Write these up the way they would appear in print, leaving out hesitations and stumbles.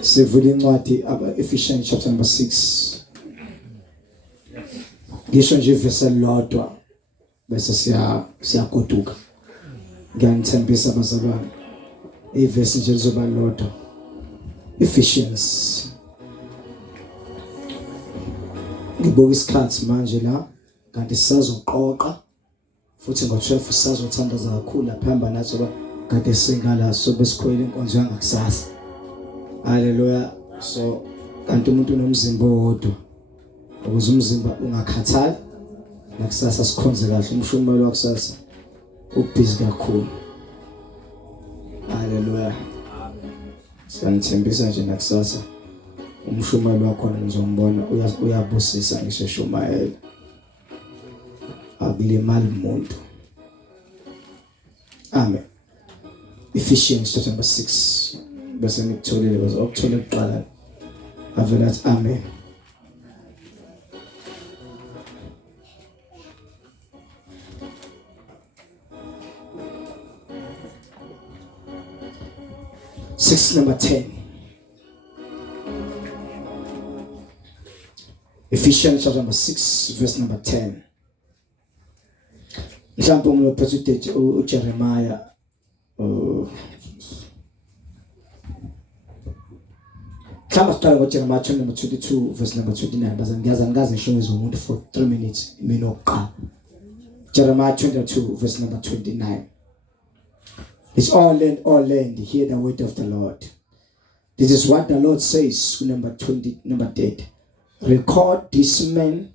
Sivule incwadi Ephesians chapter number 6. Ngisho nje verse elilodwa bese siyagoduka. Ngiyanithembisa bazalwane. Iverse nje lizoba lodwa. Ephesians. Ngibuka isikhathi manje la kanti sisazoqoqa futhi ngo12 sisazothandaza kakhulu laphamba nathi ngoba kade singala so besikhwele inkonzo yangakusasa. Haleluya. So kanti umuntu unomzimba owodwa ukuze umzimba ungakhathali nakusasa sikhonze kahle umshumelo wakusasa ubhizi kakhulu. Haleluya. Sanithembisa nje nakusasa umshumelo wakho nizombona uyabusisa ngisho Shumayela. Akulimali umuntu. Amen. Ephesians chapter number 6. Bese ngikutholile bese ukuthola kuqala. Avela athi amen. Number 10. Ephesians chapter number 6 verse number 10. Mhlawumbe umlophethute uJeremiah Kama start with Jeremiah chapter number 22 verse number 29 baza ngiyazi ngisho umuntu for 3 minutes mina oqala. Jeremiah 22 verse number 29. It's all land, hear the word of the Lord. This is what the Lord says, number 30. Record this man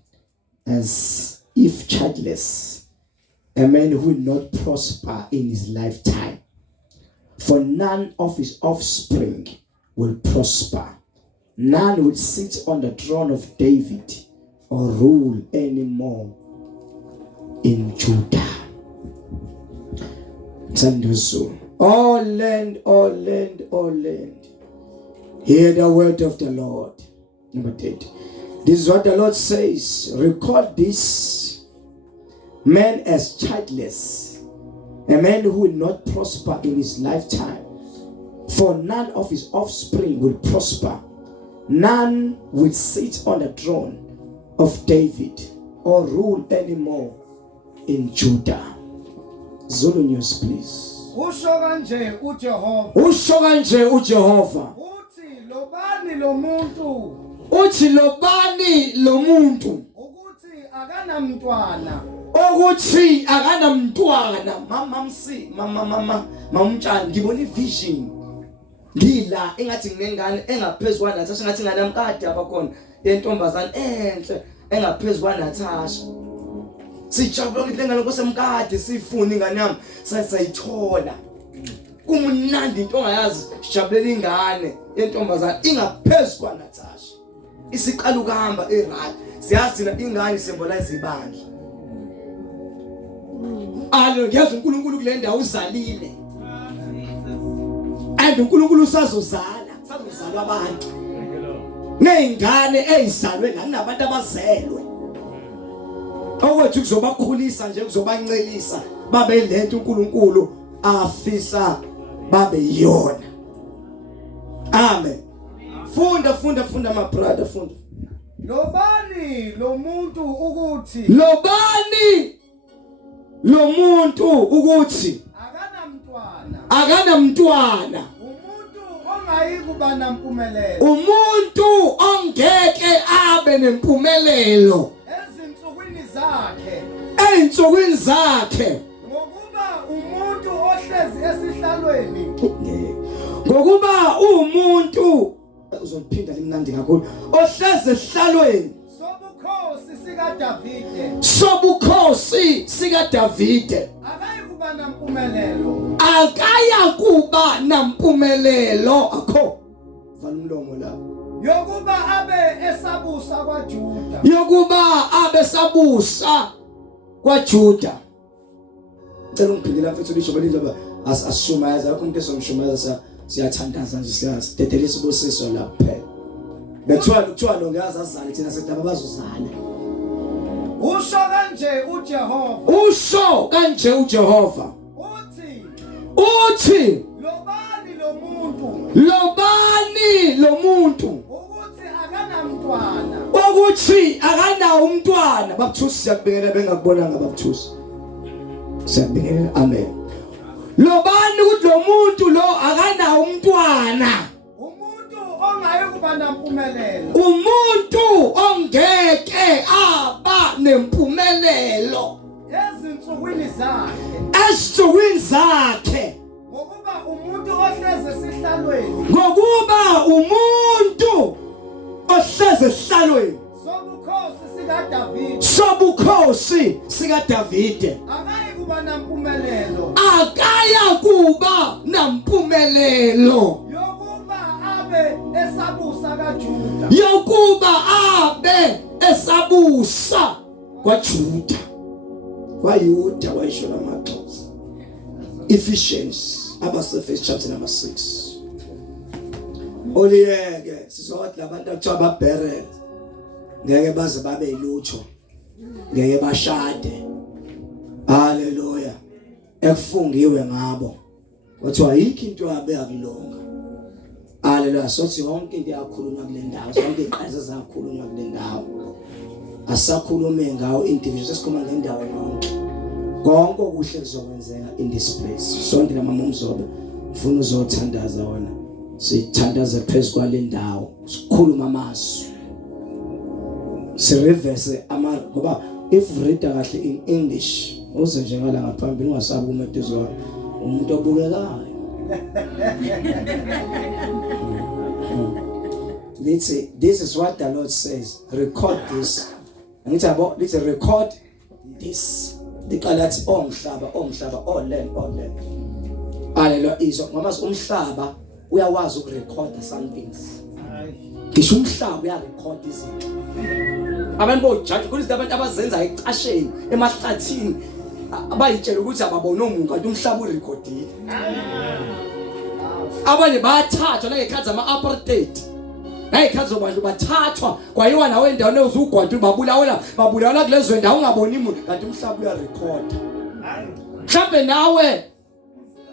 as if childless, a man who will not prosper in his lifetime. For none of his offspring will prosper. None will sit on the throne of David or rule anymore in Judah. All land, hear the word of the Lord. Number 8. This is what the Lord says. Record this man as childless, a man who will not prosper in his lifetime. For none of his offspring will prosper. None will sit on the throne of David or rule anymore in Judah. Zulu news, please. Usho kanje uJehova. Uthi lobani lo muntu. Ukuthi akana mntwana. Mama Mtshani ngibona ivision. Ngila engathi nginengane engaphezulu nathi ngathi nganamkade abakhona yentombazane enhle engaphezulu nathasha. Sijabula ngilengana kosemkade sifuna ingane yami sayithola. Kumnandi into ongayazi sijabulela ingane yentombazane ingaphezulu nathasha. Isiqala ukuhamba right. Siyazi na ingane symbolize ibandla. Alo ngiyazi uNkulunkulu kule ndawo uzalile. And uNkulunkulu usazozala abantu. Nezingane ezizalwe la kunabantu abazelwe. Okwethu kuzobakhulisa nje kuzobancelisa babe lento uNkulunkulu afisa babe yona. Amen. Funda my brother funda. Lobani lo muntu ukuthi akana mntwana. Umuntu ongeke abe nempumelelo ezinsukwini zakhe ngokuba umuntu uzophinda limnandi kakhulu ohlezi esihlalweni sobukhosi sika Davide akaya kuba nampumelelo akho vala umlomo la yokuba abe esabusa kwaJuda. Cela ungiphindela mfethu lisho balindaba asishumayaza akho umuntu esomshumayaza siyathandaza nje siyadedelisa ubusiso la kuphela. Bethiwa lo ngazi azale thina sedaba bazozala. Usho kanje uJehova. Uthi lobani lo umntwana babuthusi siyabingelela bengakubonanga babuthusi siyabingelela amen lobani ukuthi lo muntu lo akanawo umntwana umuntu ongayi kuba nampumelelo umuntu ongeke aba nempumelelo ezinsukwini zakhe ngokuba umuntu ohleze esihlalweni sobukhosi sika Davide akaya kuba nampumelelo yokuba abe esabusa kwaJuda kwaYuda wayisho lamaXhosa Ephesians abase chapter number 6 oliyeke sizothi labantu akuthiwa babherele ngeke baze babe yilutho ngeke bashade haleluya ekufungiwe ngabo kuthiwa ayikho into yabe akulonga haleluya sothi yonke into yakhulunywa kule ndawo zonke iqhaza zakhulunywa kule ndawo asakhulume ngawo individual sesikhuluma ngendawo yonke konke okuhle kuzokwenzeka in this place sonke namama umzobe ufuna uzothandaza wona sithandaza phezulu kwale ndawo sikhuluma amazwi sireverse ngoba if read kahle in English uze nje ngala ngaphambili ungasabi umedezwa umuntu obukekayo this is what the Lord says record this ngithi abo let's record this diqalathi omhlaba all land haleluya izo ngoba umhlaba uyawazi ukurecorda some things ngisho umhlaba uyarecord izinto abantu bojudge ukuthi abantu abazenza ecasheni emahlathini abayitshela ukuthi ababona umuntu kanti umhlaba urecordile abanye bayathathwa ngekhathi ama-apartheid ngekhathi zobantu bathathwa kwayiwa nawe endaweni uzugwadu babulawula kulezo ndawo ungaboni umuntu kanti umhlaba uyarecorda mhlawumbe nawe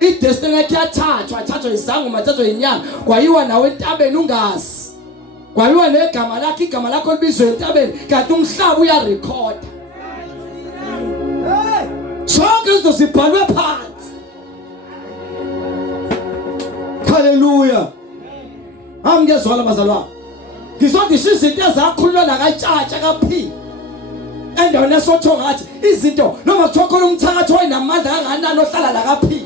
idestiny yakhe athathwa izangoma athathwa inyanga kwayiwa nawe entabeni ungazi kwayiwa negama lakho libizwe entabeni kanti umhlaba uyarecorda sonke izinto zibhalwe phansi haleluya angezwala bazalwane ngizothi izinto ezakhulunywa lakatshatsha kaphi endaweni esotho ngathi izinto noma kuthiwa khona umthakathi oyinamandla kanganani ohlala la kaphi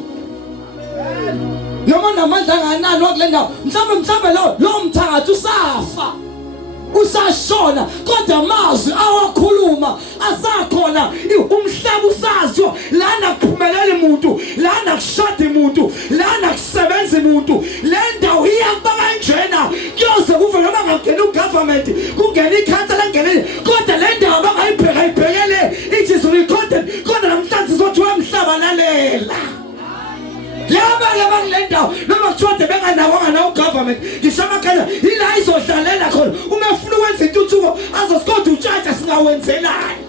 noma namandla kanganani okule ndawo mhlawumbe lo mthakathi usafa usashona kodwa amazwi awakhuluma asakhona umhlaba usaziyo lana kuphumelela umuntu lana kushada umuntu lana kusebenza umuntu le ndawo iyaba kanjena kuyose kuve noma ngangena ugovernment kungena ikhansela ngene kodwa le ndawo bangayibhekele it is recorded kodwa namhlanje sizothiwa umhlaba lalela laba kule ndawo noma kuthiwa benganawo government ngishamakhala ila izohlalela khona uma ufuna ukwenza intuthuko azosikodwa utshatsha singawenzelani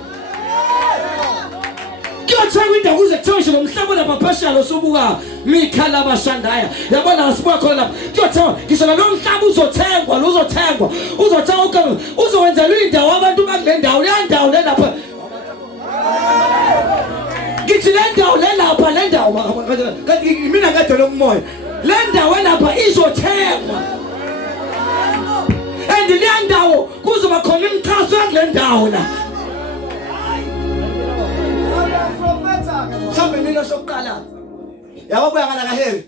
kuyothiwa indawo kuze kuthiwa lo mhlaba labaphashalo sobuka mikhala abashandaya yabona asibuka khona lapha kuyothiwa ngisho lo mhlaba uzothengwa uzothengwa uzokwenzelwa indawo abantu bakule ndawo le ndawo le lapha ngithi le ndawo le ndawo kanti mina ngade lo moya le ndawo lapha izothengwa and le ndawo kuzoba khona imikhaso yakule ndawo la mhlawumbe mina sokuqala yabo buya ngala kaheri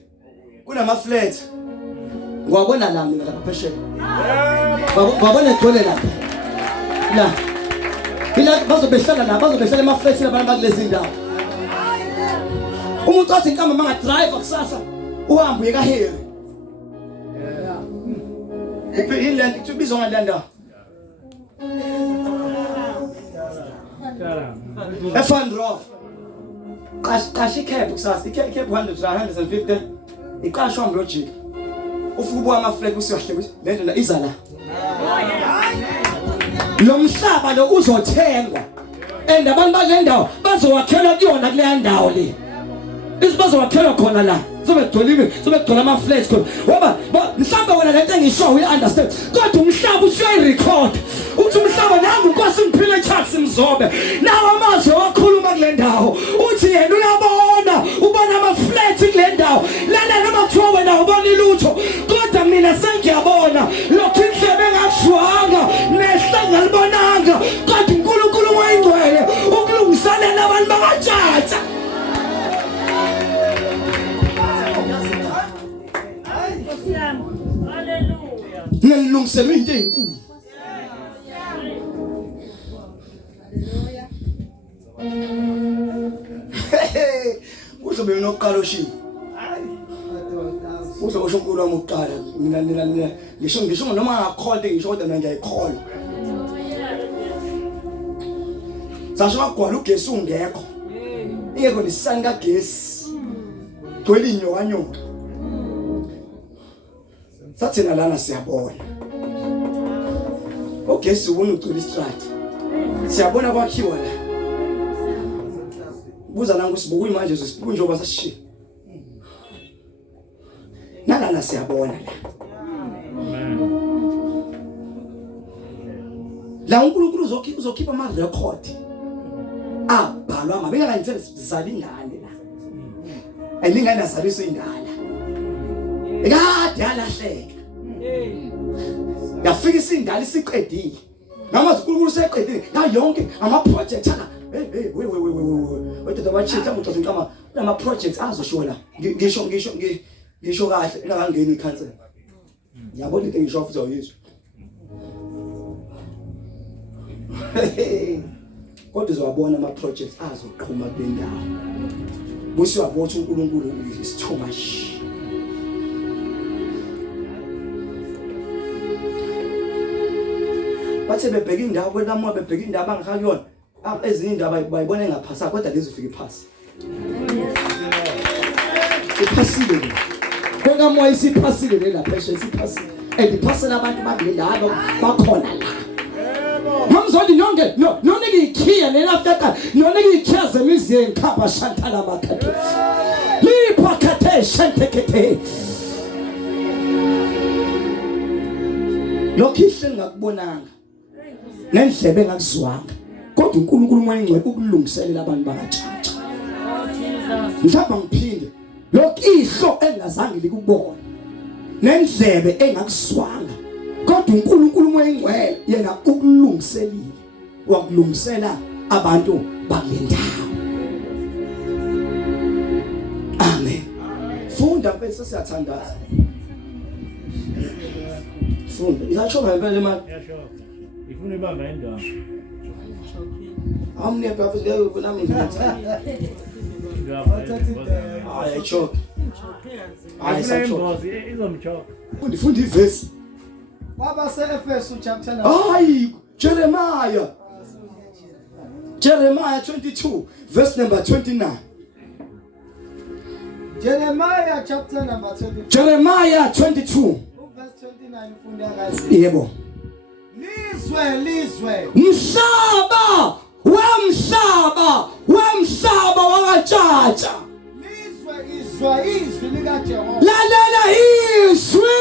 kunama flat ngiwabona la mina lapha phesheya babona egcwele lapha la ila bazobehlala ema-flats labantu bakulezi ndawo umuntu othi inkamba mangadrive kusasa uhambe uye kaheri inland kubizwa ngalanda efandrof qashi cab kusasa icab 150 iqashwa logic ufika ubuka ama-flat usiyahle ukuthi le nto la iza la lo mhlaba lo uzothengwa and abantu bale ndawo bazowakhelwa kuyona kule ndawo le izibazowakhelwa khona la sobegcola ama-flats khona ngoba mhlawumbe wena lento engisho uyi-understand kodwa umhlaba usuyayirecord uthi umhlaba nangu inkosi ngiphile chat Mzobe nawo amazwi wakhuluma kule ndawo uthi yena uyabona ubona ama-flats kule ndawo lana noma kuthiwa wena ubona ilutho kodwa mina sengiyabona lokhu indlebe engashwanga nehlanga libonanga kodwa uNkulunkulu wayingcwele ukulungiselela abantu bakaTshatha. Nilungiselwe into enkulu. Uzobe unoqala oshiwe. Uzobe ushonkulu wami uqala mina ngisho noma ngakholde ngisho kodwa mina ngiyayikholwa. Sasho kwagwala ugesi ungekho. Ingekho nesani kagesi. Gcwele inyoka. Sathina lana siyabona. Ugesi ubona ugcwele istrata. Siyabona kwakhiwa la. Buza nangu sibuku imanje sisibuku njengoba sashiya. Nalana siyabona la. La uNkulunkulu uzokhipha ama record. Abhalwa mabengakayenzeli zalingane la. Ayilingane nasaliso indala. Ekade yalahleka. Yafika isindala isiqedile. Namazi uNkulunkulu seqedile. Yonke ama project ala. Hey wethu abachitha umuntu ozinkama nama projects azosho la. Ngisho kahle ingakangeni icancel. Yabona into ngisho futhi awuyizwa. Kodwa uzowabona ama projects azoqhuma kule ndawo. Busi wabona uNkulunkulu is too much. Bathe bebheka indawo kwelamo bebheka indaba angakayona ezinye indaba bayibona engaphasa kodwa lezi ufika iphasi. Iphasile. Kwelamo isiphasile lela phesha isiphasile. Iphasela abantu bakulendaba bakhona la. Mamzodi nonke none ngikhiya lela feka none ngikhiyaze imizi enkhaba shantala makhathe. Lipha khathe shantekete. Lokho ihle ngakubonanga. Nendlebe engakuzwanga kodwa uNkulunkulu wayengcwele ukulungiselela abantu bakaTshatha. Mhlawumbe ngiphinde lokho ihlo engazange likubona nendlebe engakuzwanga kodwa uNkulunkulu wayengcwele yena ukulungiselile wakulungisela abantu bakule ndawo. Amen. Funda mfethu siyathandaza. Funda. Isatsho ngempela manje. Ifuna ibamba indaba. Amne bafike nami ngithi. Hayi choke. Hayi sachoke. Izomchoka. Ufunda ivesi. Baba se-Efesu chapter 9. Hayi Jeremiah 22 verse number 29. Jeremiah chapter number 22. Jeremiah 22 verse 29 ufunda kazi. Yebo. Lizwe. Mhlaba wakaTshatha. Izwi lika Jehova. Lalela izwi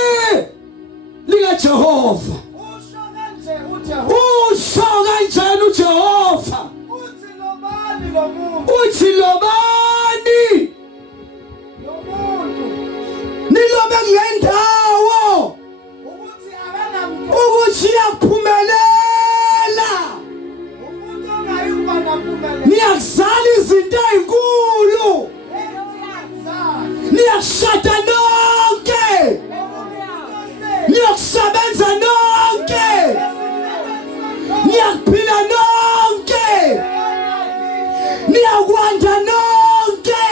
lika Jehova. Usho kanjani uJehova? Uthi lobani nilobe kule ndawo ukuthi yaphumelela. Niyazala izinto ezinkulu. Niyashada nonke. Niyakusebenza nonke. Niyakuphila nonke. Niyakwanda nonke.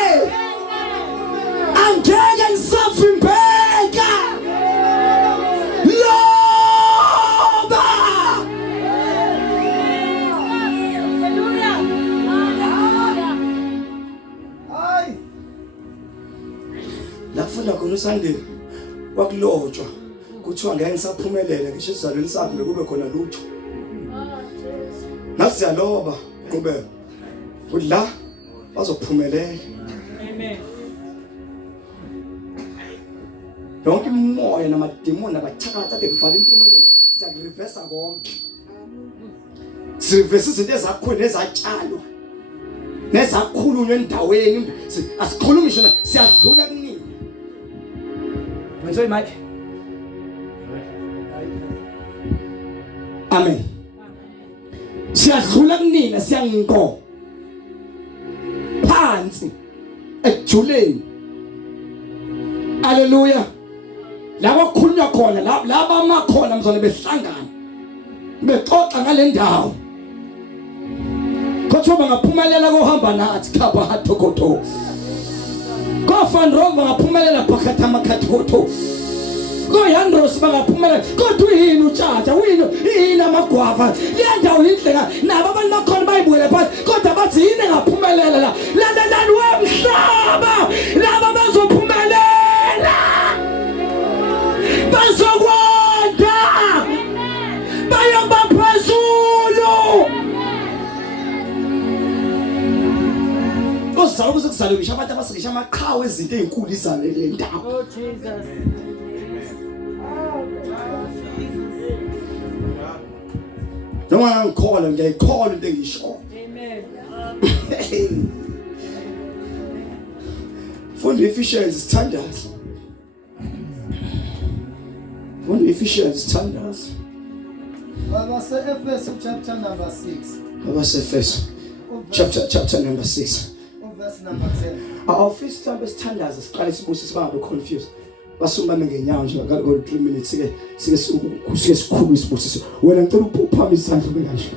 Angeke nisavimbeka. Loba. Lafuna khona uSandile wakulotshwa kuthiwa ngeke ngisaphumelela ngisho isizalweni sakhe bekube khona lutho. Nasiyaloba qhubeka. Kudla bazophumelela. Amen. Yonke imoya namademoni abathakatha ekuvala impumelelo. uphumelele siyakurivesa konke sirivesa izinto ezakhona ezatshalwa nezakhulunywa endaweni asikhulumi shona siyadlula kunini manje Mike amen siyadlula kunina siyanqo phansi ejuleni haleluya laba kukhulunywa khona laba amakhona mzona behlangana bexoxa ngale ndawo kodwa bangaphumelela kohamba nathi khapha hathokoto kofan rock bangaphumelela phakathi amakhathoto koyandros bangaphumelela kodwa yini utshatsha yini amagwava le ndawo indlela nabo abantu bakhona bayibuye phansi kodwa bathi yini ngaphumelela la landani wemhlaba laba bazophumelela bazokwanda bayamba phezulu osizalo kusekusalomisha abantu abasikisha amaqhawe izinto ezinkulu izale le ndawo Oh Jesus. noma ngikhola ngiyayikhola into engisho Amen. funda Ephesians standards funda Ephesians standards Baba se-Efesu chapter number 6. abase-Efeso chapter number 6 Verse number 10. awufisi mhlawumbe sithandaza siqale sibusise bangabe confused basumame ngenyawo nje ngalo 3 minutes sike sikhulu isibusiso wena ngicela uphama isandla bekanje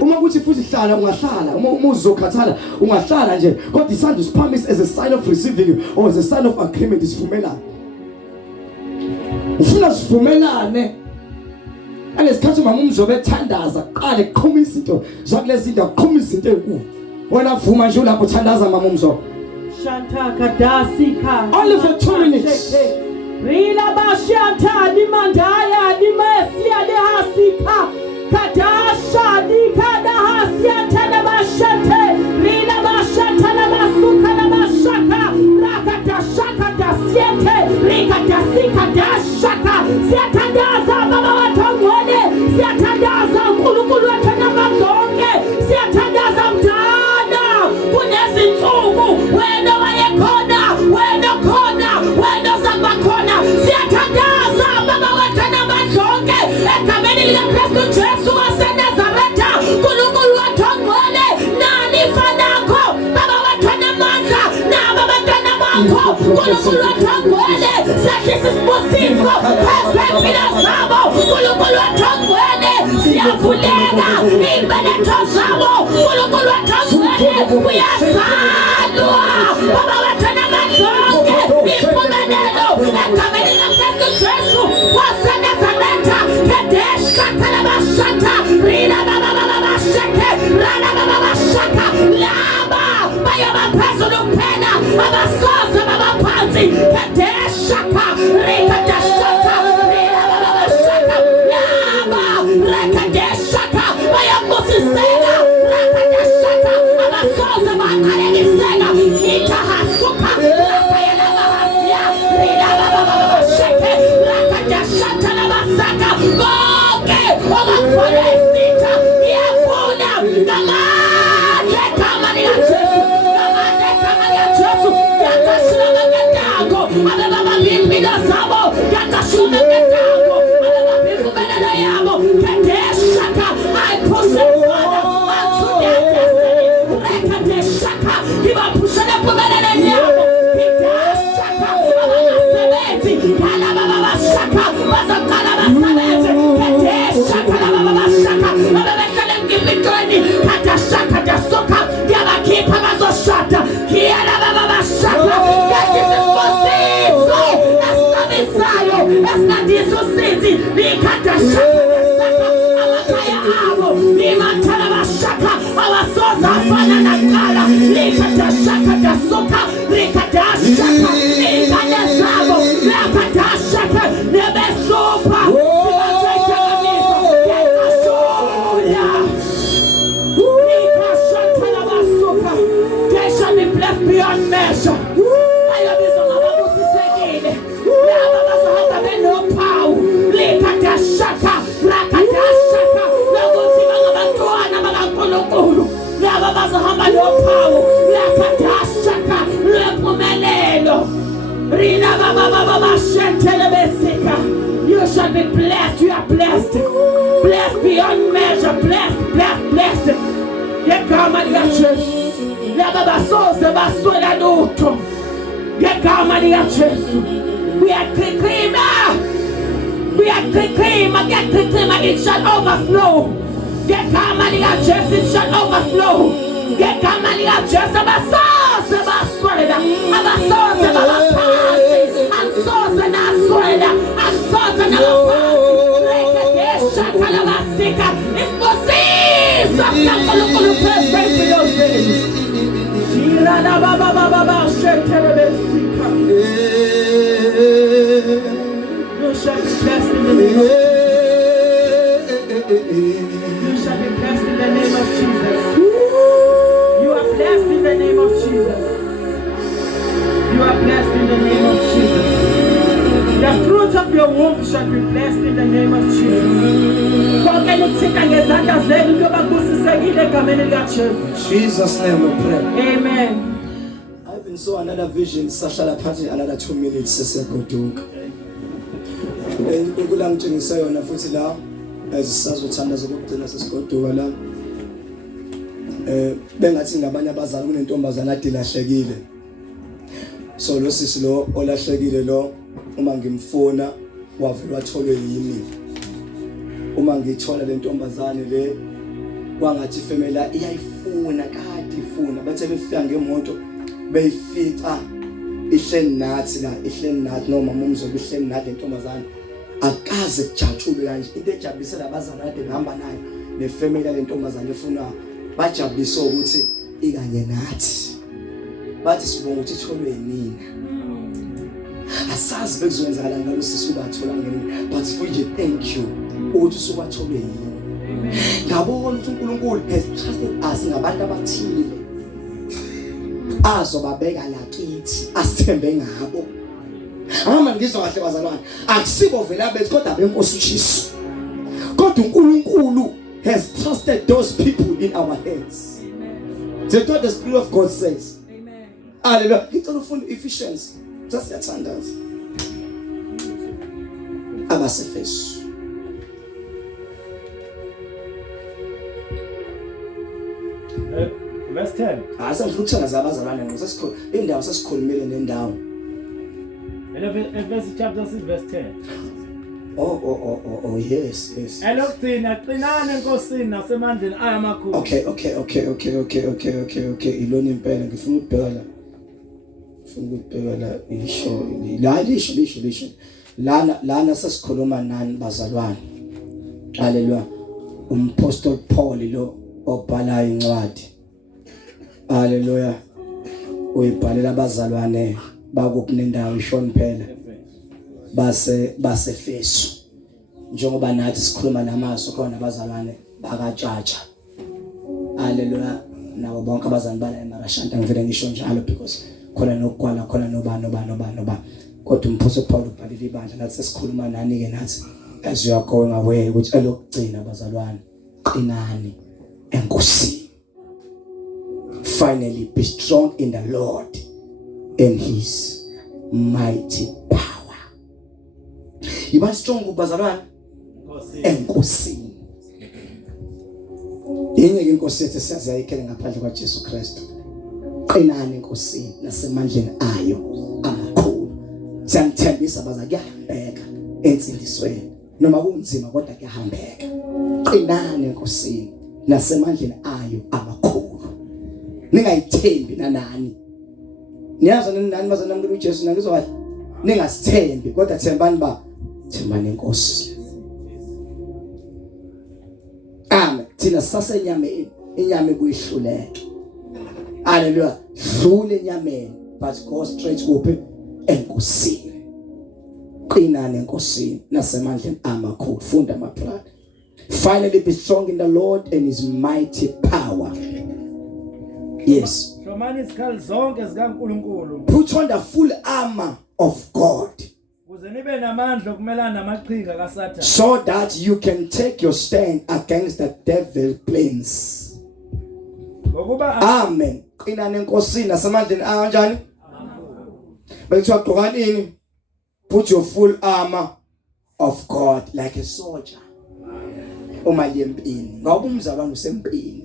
uma kuthi futhi hlala ungahlala uma uzokhathala ungahlala nje kodwa isandla usiphambisa as a sign of receiving or as a sign of agreement isivumelana ufuna sivumelane alesikhathi mama umzobe ethandaza qale kuqhuma izinto zakulezi zinto kuqhuma izinto ezinkulu wena vuma nje lapho uthandaza mama umzobe Shanta kadasika. only for 2 minutes Rila bashanta limandaya limesia lehasika. Kadasha nikada hasianta na bashante. Rila bashanta na basuka na bashaka. Rakata shaka dasiete. Rikata sika dashaka. Siatandaza mama watangone. Siatandaza kulukulu watana magonge. Siatandaza mtana. Kunezi ntugu. Wendo wayekona. Wendo kona. Wendo zakakona. Siatandaza mama watana magonge. Ekameni liya Kristo Jesu wa Nazareta. Kulukulu watangone. Nani fanako. Baba watana manga. Na baba watana mango. Kulukulu watangone. This is possible. Perfect in us. Kulukulu watangone. Siafulega. Imbeneto sabo. Kulukulu watangone. We are salwa. Baba watana magonge. Imbeneto. Ekameni liya Kristo Jesu wa Nazareta. Kadesh katana basata. Rina baba baba shake. Rana baba shaka. Laba. Baya mapeso lupena. Baba sosa baba panzi. Kadesh shaka. Rika dashaka. Rina baba shaka. Laba. Rika dashaka. Baya musisega. Rika dashaka. Baba sosa baba sega. Kita hasuka. Rika yana baba siya. Rina baba baba shake. Rika dashaka na basaka. Goke. Oga kone sita. Yafuna. Namane kamani ya Jesu. Namane kamani ya Jesu. Yakashuna mgendago. Abe baba bimbi na sabo. Yakashuna mgendago. Abe baba bimbi na yabo. Kadeshaka. I push it further. Unto their destiny. Rekadeshaka. Iba push it further na yabo. Kadeshaka. Baba nasebeti. Kala baba shaka. Baza kala basabeti. Kadeshaka na baba shaka. Baba bekale mgibitoni. Kadeshaka dasoka. Yaba kipa bazo shata. Kiala baba shaka. That is possible. That's not Messiah. That's not Jesus city. Nikadeshaka. Amakaya abo. Nimatala bashaka. Awasoza fana na kala. Nikadeshaka dasoka. Nikadeshaka. Nikadeshaka. Nikadeshaka. Nebesopa. They shall be blessed beyond measure. You shall be blessed. You are blessed. Blessed beyond measure. Blessed. Get calm at your chest. Get calm at your chest. We are clean. Get clean. It shall overflow. Get calm at your chest. It shall overflow. Get calm at your chest. You shall be blessed in the name of You shall be blessed in the name of Jesus. You are blessed in the name of Jesus. You are blessed in the name of Jesus. The fruit of your womb shall be blessed in the name of Jesus. In Jesus' name we pray. Amen. I even saw another vision. Sashala party another 2 minutes. Sesegoduka. Unkulunkulu ngitshengisa yona futhi la ezisazothanda zokugcina sesigoduka la. Bengathi ngabanye abazali kunentombazana ade lahlekile. So lo sisi lo olahlekile lo uma ngimfona wavela watholwe yimi. Uma ngithola le ntombazane le kwangathi femela iyayifuna kade ifuna bathe befika ngemoto beyifica ihleni nathi noma umzobe ihleni nathi intombazane akaze kujatshulwe kanje into ejabulise labazana kade behamba nayo nefamily le ntombazane efuna bajabulise ukuthi ikanye nathi bathi sibonga ukuthi itholwe yini asazi bekuzowenzakala ngalo sisi ubathola ngene but we thank you ukuthi subatholwe yini ngabona ukuthi uNkulunkulu has trusted us ngabantu abathile azobabeka lakithi asithembe ngabo ama ngizwa kahle bazalwane akusibo vela bethu kodwa benkosi uJesu kodwa uNkulunkulu has trusted those people in our hands. That's what the Spirit of God says. Amen. Hallelujah. Ngicela ufunda Ephesians just yathandaza abasefeso verse 10. Asafuthandaza abazalwane ngosesikhona indawo sesikhulumile nendawo. And verse chapter 6 verse 10. Oh yes. Elokugcina qinana enkosini nasemandleni ayamakhulu. Okay. Ilona impela ngifuna ukubheka la isho la lisho lana sesikhuluma nani bazalwane. Hallelujah. Apostle Paul lo obhala incwadi. Hallelujah. Uyibhalela abazalwane bakukunendawo ishoni phela. Base Efeso njengoba nathi sikhuluma namazwi khona abazalwane bakatshatsha. Hallelujah. Nabo bonke abazalwane bala eMarashanta ngivele ngisho njalo because khona nokukwala khona noba kodwa umphoso Paul ubhalile ibandla nathi sesikhuluma nani ke nathi as you are going away ukuthi elokugcina abazalwane qinani enkosini. Finally be strong in the Lord and his mighty power. Iba strong kubazalwane enkosini. Yini ke inkosi yethu siyaziyayikhela ngaphandle kwa Jesu Kristu. Qinani enkosini nasemandleni ayo amakhulu. Siyamthembisa baza kuyahambeka ensindisweni. Noma kunzima kodwa kuyahambeka. Qinani enkosini nasemandleni ayo amakhulu. Ningayithembi nanani. Niyazi nani bazana umuntu uJesu nangizwa kahle. Ningasithembi kodwa thembani ba thembani inkosi. Amen. Thina sasenyameni inyama ebuyihluleke. Hallelujah. Dlule enyameni but go straight kuphi enkosini. Qinani enkosini nasemandleni amakhulu. Funda my brother. Finally be strong in the Lord and his mighty power. Yes. Put on the full armor of God so that you can take your stand against the devil's plans. Amen. Qinani enkosini nasemandleni anjani? Bethu aqokanini Put your full armor of God like a soldier. Uma yempini. Ngoba umzalwane usempini.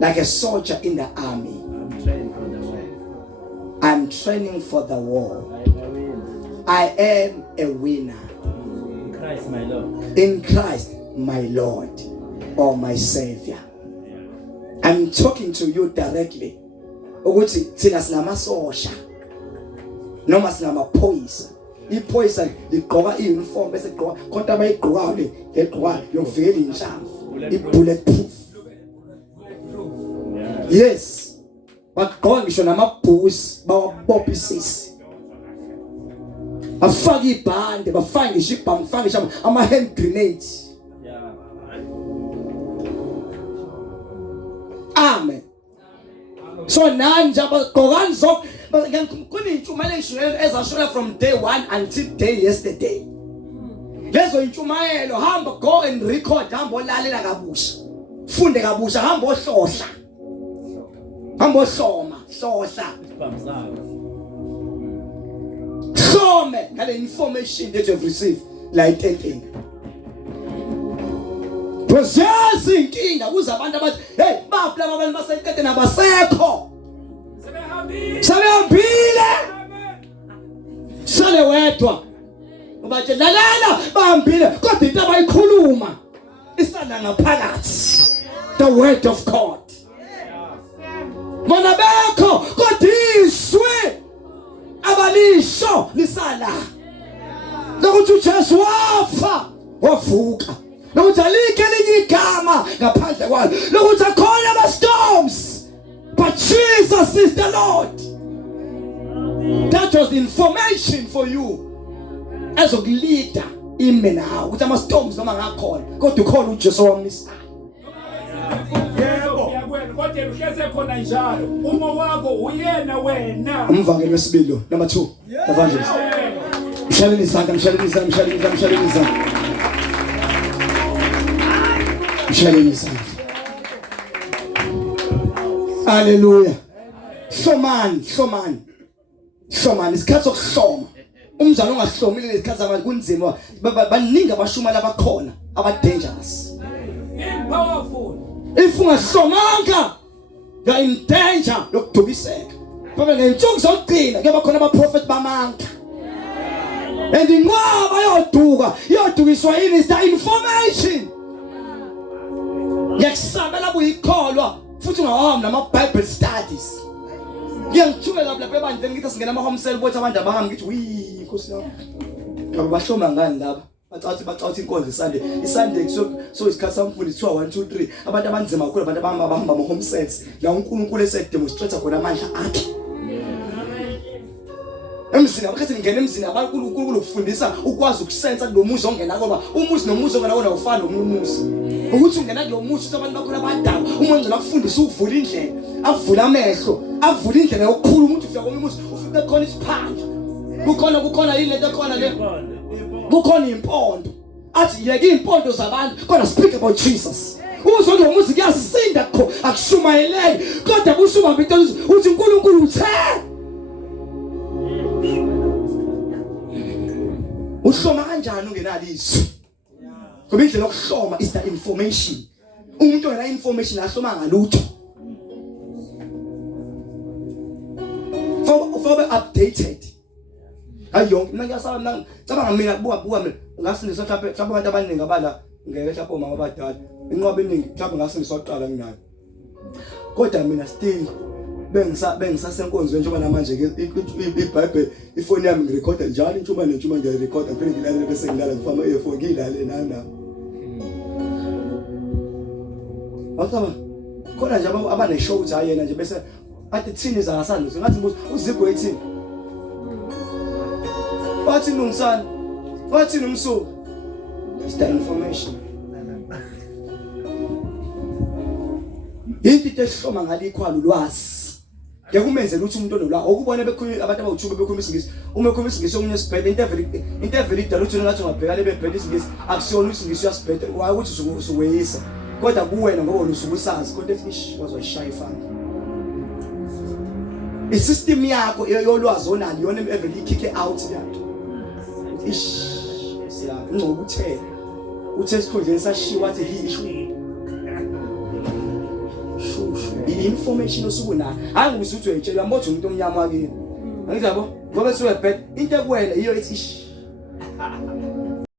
Like a soldier in the army. I'm training for the war. I am a winner. In Christ, my Lord. In Christ, my Lord or my Savior. I'm talking to you directly. Ukuthi thina sinamasosha noma sinamaphoyisa. Iphoyisa ligqoka iuniform bese ligqoka kodwa bayigqokayo legqoka yokuvikela inhlamvu. Bulletproof. Yes. Bagqoka ngisho namabhusi bawabopha isisi. Afaka ibhande bafaka ngisho ibhamu bafaka ngisho ama hand grenades. Amen. So nanje abagqokani zonke kunitshumayelo eshiyelwe ezashona from day 1 until day yesterday. Lezo intshumayelo hamba go and record hamba olalela kabusha. Funde kabusha hamba ohlohla. Hamba ohloma, hlohla. Some ngale information that you have received like 10. Possess inkinga kuze abantu abathi hey baphi laba abantu baseqede nabasekho sebehambile sale wedwa ngoba nje lalela bahambile kodwa into abayikhuluma isana ngaphakathi the word of God bona bekho kodwa iswe abalisho lisala lokuthi uJesu wavuka lokuthi alike elinye igama ngaphandle kwalo lokuthi akhona ama-storms but Jesus is the Lord. That was the information for you as a leader ime nawe ukuthi ama-storms noma ngakhona kodwa ukhona uJesu owamnisayo. Kodwa uhleze khona njalo uma wakho uyena wena. Umvangeli wesibili number 2 evangelist. Mshaleni izandla. Mshaleni izandla. Hallelujah. Shomani isikhathi sokuhloma. Umzalo ongahlomile lesikhathi zamanje kunzima. Baningi abashuma labakhona aba dangerous. Powerful. If ungahlomanga you are in danger lokudukiseka. Ngoba ngensuku zokugcina kuba khona abaprofeti bamanga. And inqaba yodukiswa yini is the information. Yakusabela buyikholwa futhi ungahamba nama-Bible studies. Ngiyangithumela lapha ebandleni ngithi singena ama-home cell bothi abantu abahambi ngithi wi Nkosi yami. Ngoba bashoma ngani laba? Bacathi inkonzo iSunday so isikhathi samfundisi 2 1 2 3 abantu abanzima kakhulu abantu abahamba ama-home cells la uNkulunkulu esedemonstrate khona amandla akhe. Emzini abakhathi ngene emzini abaNkulunkulu ukufundisa ukwazi ukusensa kulomuzi ongena ngoba umuzi nomuzi ongena wona ufana nomuzi. Ukuthi ungena kulomuzi ukuthi abantu bakhona abadala uma ngicela ukufundisa ukuvula indlela avula amehlo avula indlela yokukhuluma umuntu ufika komuzi ufike khona isiphande kukhona yini lento khona le kukhona impondo athi yeke impondo zabantu kodwa speak about Jesus. Uzo lomuzi kuyasinda kho akushumayeleki kodwa kushuma impilo uthi uNkulunkulu uthe uhloma kanjani ungenalo izwi. Ngoba indlela yokuhloma is the information. Umuntu onela information ahloma ngalutho. For updated. Ayonke mina ngiyasaba cabanga mina buka mina ngasindiswa mhlawumbe abantu abaningi abala ngeke mhlawumbe omama abadala inqobe eningi mhlawumbe ngasindiswa oqala nginayo. Kodwa mina still bengisasenkonzweni njengoba namanje ke iBhayibheli ifoni yami ngirecorda njalo intshuma ngiyayirecorda phela ngilalele bese ngilala ngifama earphone ngilale nana. Awusaba khona nje abaneshow ukuthi ayena nje bese athi thini zangasanda ngathi mbuzo uzigwe ethini. Wathi nungisana wathi nomsuku is the information. Into esihloma ngalikhwala ulwazi. Ngekumenzela ukuthi umuntu onolwa ukubona bekhuluma abantu abawuthube bekhuluma isingisi uma ekhuluma isingisi omunye sibhede interview idala ukuthi ngathi ungabhekana bebhede isingisi akusiyona isingisi uyasibhede waye ukuthi usuweyisa kodwa kuwena ngoba usukusazi kodwa ish wazwashaya ifana isystem yakho yolwazi onalo yona evele ikhike out yanto ish ngcobo uthe esikhondleni sashiwa athi hisho information osukunayo angibuza ukuthi uyitshela mbothi umuntu omnyama wakini angizabo ngoba suke bad into ekuwela iyo ithi ish